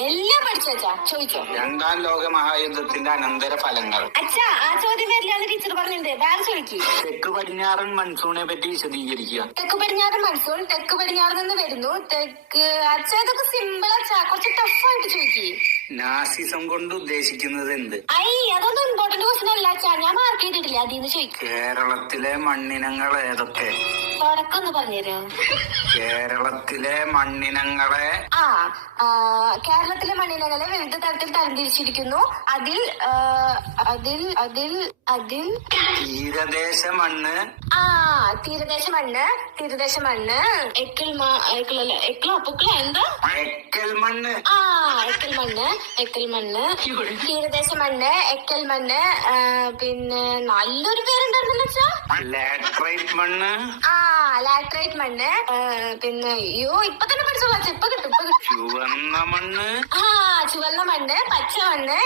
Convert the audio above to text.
എല്ലാം പഠിച്ചാ ചോദിച്ചോ. രണ്ടാം ലോക മഹായുദ്ധത്തിന്റെ അനന്തര ഫലങ്ങൾ. അച്ഛാ ആ ചോദ്യം വരില്ലാന്ന് ടീച്ചർ പറഞ്ഞിട്ടുണ്ട്. വേറെ ചോദിക്കും. തെക്ക് പടിഞ്ഞാറൻ മൺസൂണെ പറ്റി വിശദീകരിക്കുക. തെക്ക് പടിഞ്ഞാറൻ മൺസൂൺ തെക്ക് പടിഞ്ഞാറ് നിന്ന് വരുന്നു. തെക്ക് അച്ഛാ ഇതൊക്കെ സിമ്പിൾ അച്ഛാ, കുറച്ച് ടഫായിട്ട് ചോദിക്കേ. നാസിസം കൊണ്ട് ഉദ്ദേശിക്കുന്നത് എന്ത്? അതൊന്നും ഇമ്പോർട്ടന്റ് ക്വസ്റ്റൻ അല്ല അച്ഛാ, ഞാൻ മാർക്ക് ചെയ്തിട്ടില്ല, അതിന്ന് ചോദിക്കും. കേരളത്തിലെ മണ്ണിനങ്ങൾ ഏതൊക്കെ? തുടക്കം ഒന്ന് പറഞ്ഞുതരോ? കേരളത്തിലെ മണ്ണിനങ്ങളെ കേരളത്തിലെ മണ്ണിനങ്ങളെ വിവിധ തരത്തിൽ തരംതിരിച്ചിരിക്കുന്നു. അതിൽ തീരദേശ മണ്ണ്. തീരദേശ മണ്ണ് എക്കൽ എന്താ എക്കൽ മണ്ണ്. എക്കൽ മണ്ണ് തീരദേശ മണ്ണ് എക്കൽ മണ്ണ്. പിന്നെ നല്ലൊരു പേരുണ്ടായിരുന്നല്ലോ അച്ഛാ, ലാറ്ററൈറ്റ് മണ്ണ്. ലാറ്ററൈറ്റ് മണ്ണ്. പിന്നെ ഇപ്പൊ തന്നെ പഠിച്ചോളാം അച്ഛാ, ഇപ്പൊ കിട്ടും. ചുവന്ന മണ്ണ്. ചുവന്ന മണ്ണ്, പച്ച മണ്ണ്.